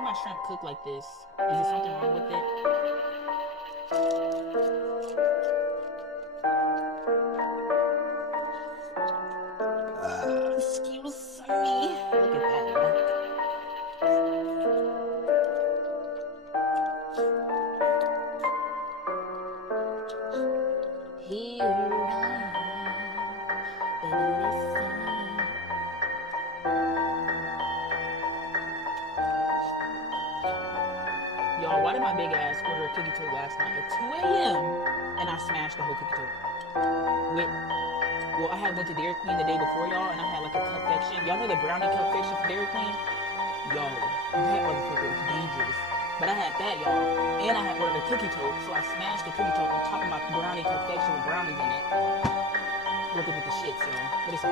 did my shrimp cook like this? Is there something wrong with it? Excuse me. Look at that, y'all. Here I am, baby, listen. Y'all, why did my big ass order a cookie dough last night at 2 a.m. and I smashed the whole cookie dough? Well, I had went to Dairy Queen the day before, y'all, and I had like a confection. Y'all know the brownie confection from Dairy Queen? Yo, that motherfucker was dangerous. But I had that, y'all, and I had ordered a cookie dough, so I smashed the cookie dough on top of my brownie confection with brownies in it. Look at the shits, y'all. But it's